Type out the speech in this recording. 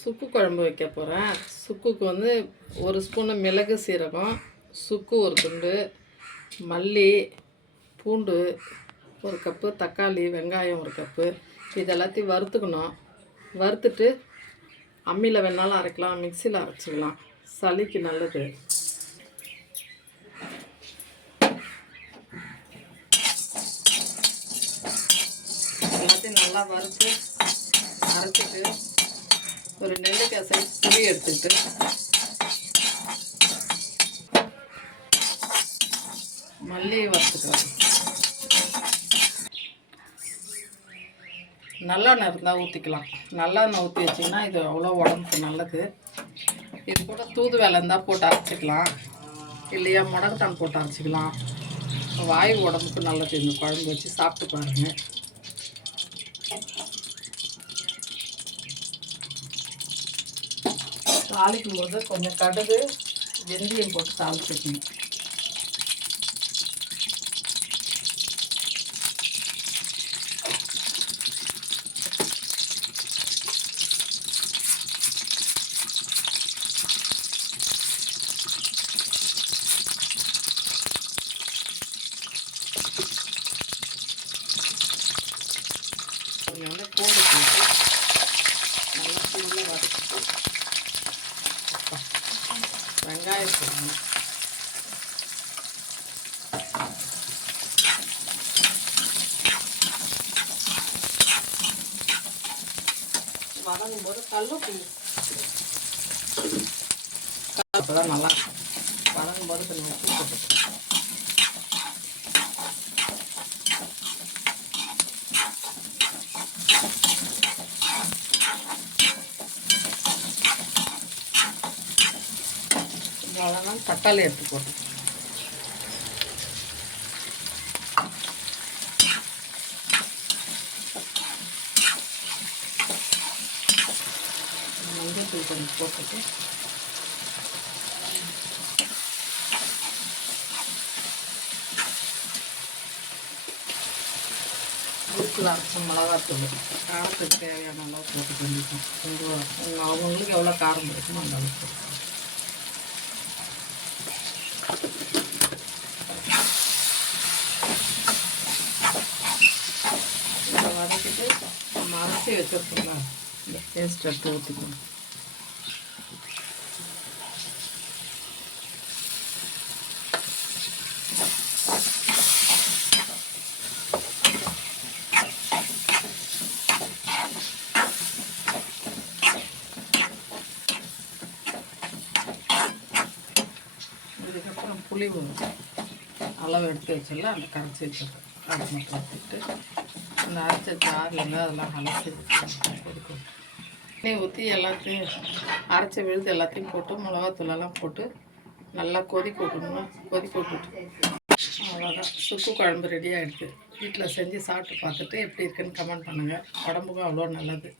சுக்கு குழம்பு வைக்க போகிறேன். சுக்குக்கு வந்து ஒரு ஸ்பூனு மிளகு சீரகம், சுக்கு ஒரு துண்டு, மல்லி, பூண்டு ஒரு கப்பு, தக்காளி வெங்காயம் ஒரு கப்பு, இது எல்லாத்தையும் வறுத்துக்கணும். வறுத்துட்டு அம்மியில் வேணாலும் அரைக்கலாம், மிக்சியில் அரைச்சிக்கலாம், சளிக்கு நல்லது. எல்லாத்தையும் நல்லா வறுத்து அரைச்சிட்டு ஒரு நெல்லிக்காய் சைஸ் புளி எடுத்துக்கிட்டு மல்லியை வறுத்துக்கலாம். நல்லெண்ணெய் இருந்தால் ஊற்றிக்கலாம். நல்லெண்ணெய் ஊற்றி வச்சிங்கன்னா இது அவ்வளோ உடம்புக்கு நல்லது. இது கூட தூதுவளை இருந்தால் போட்டு அரைச்சிக்கலாம், இல்லையா முடக்கத்தான் போட்டு அரைச்சிக்கலாம். வாயு உடம்புக்கு நல்லது. இந்த குழம்பு வச்சு சாப்பிட்டு பாருங்கள். தாளிக்கும் போது கொஞ்சம் கடுகு வெந்தயம் போட்டு தாளிச்சிக்கணும். கொஞ்சம் வந்து பூண்டு போட்டு நல்லா பூண்டில் வதக்கிட்டு வெங்காயம் போடணும். வதங்கும் போது கல்லுப்பு அப்போதான் நல்லா இருக்கும். வதங்கும் போது கொஞ்சம் உப்பு போட்டு அவ்வளோதான். தக்காளி எடுத்து போட்டு மஞ்சள் கொஞ்சம் போட்டுட்டு வீட்டில் அரைச்ச மிளகாத்தூள் காரத்துக்கு தேவையான அளவு போட்டு கண்டிப்போம். அவங்களுக்கு எவ்வளோ காரம் பிடிக்குமோ அந்த அளவுக்கு. வதக்கிட்டு நம்ம அரைச்சி வச்சுருக்கோம்ல இந்த பேஸ்ட் எடுத்து ஊற்றிக்கணும். இதுக்கப்புறம் புளி அளவு எடுத்து வச்சிடலாம். அந்த கரைச்சி வச்சுருக்கோம் அதை மட்டும் எடுத்துக்கிட்டு அந்த அரைச்ச சாறுலேருந்து அதெல்லாம் அலசி கொடுக்கணும். எண்ணெய் ஊற்றி எல்லாத்தையும் அரைச்ச விழுது எல்லாத்தையும் போட்டு மிளகாத்தூளெல்லாம் போட்டு நல்லா கொதிக்க விட்டணும். கொதிக்க விட்டுட்டு அவ்வளோதான், சுக்கு குழம்பு ரெடி ஆகிடுது. வீட்டில் செஞ்சு சாப்பிட்டு பார்த்துட்டு எப்படி இருக்குன்னு கமெண்ட் பண்ணுங்கள். உடம்புக்கும் அவ்வளோ நல்லது.